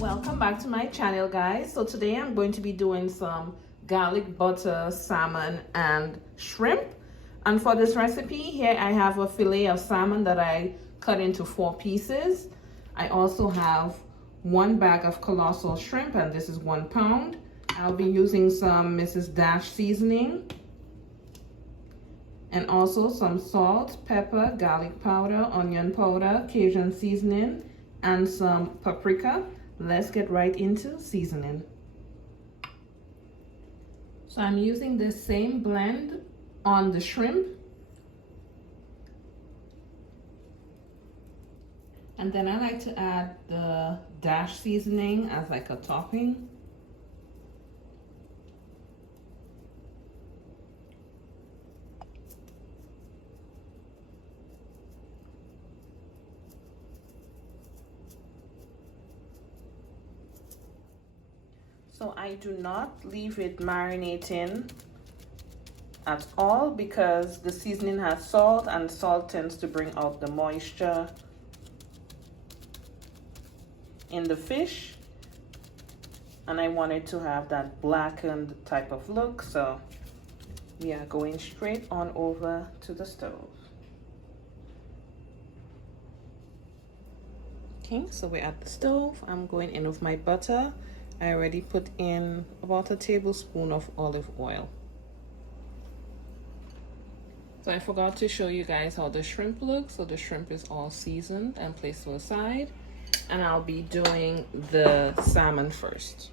Welcome back to my channel, guys. So today I'm going to be doing some garlic butter salmon and shrimp. And for this recipe here, I have a fillet of salmon that I cut into 4 pieces. I also have 1 bag of colossal shrimp, and this is 1 pound. I'll be using some Mrs. Dash seasoning, and also some salt, pepper, garlic powder, onion powder, Cajun seasoning, and some paprika. Let's get right into seasoning. So I'm using the same blend on the shrimp. And then I like to add the Dash seasoning as like a topping. So I do not leave it marinating at all because the seasoning has salt, and salt tends to bring out the moisture in the fish, and I wanted to have that blackened type of look, so we are going straight on over to the stove. Okay, so we're at the stove. I'm going in with my butter. I already put in about a tablespoon of olive oil. So I forgot to show you guys how the shrimp looks. So the shrimp is all seasoned and placed to the side. And I'll be doing the salmon first.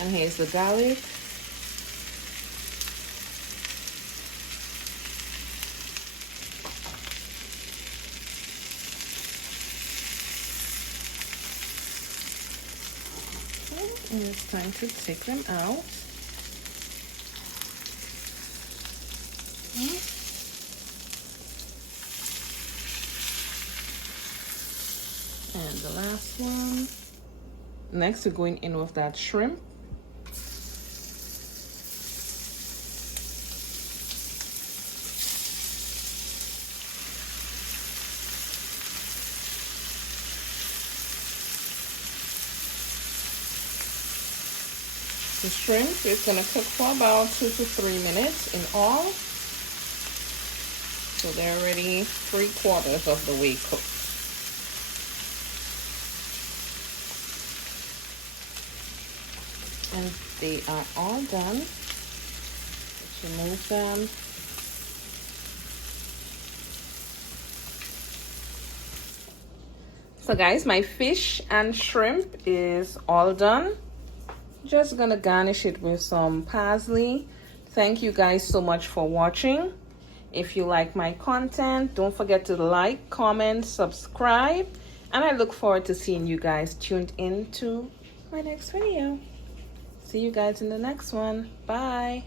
And here's the garlic. And it's time to take them out. And the last one. Next, we're going in with that shrimp. The shrimp is going to cook for about 2 to 3 minutes in all. So they're already 3/4 of the way cooked. And they are all done. Let's remove them. So guys, my fish and shrimp is all done. Just gonna garnish it with some parsley. Thank you guys so much for watching. If you like my content, don't forget to like, comment, subscribe, and I look forward to seeing you guys tuned in to my next video. See you guys in the next one. Bye.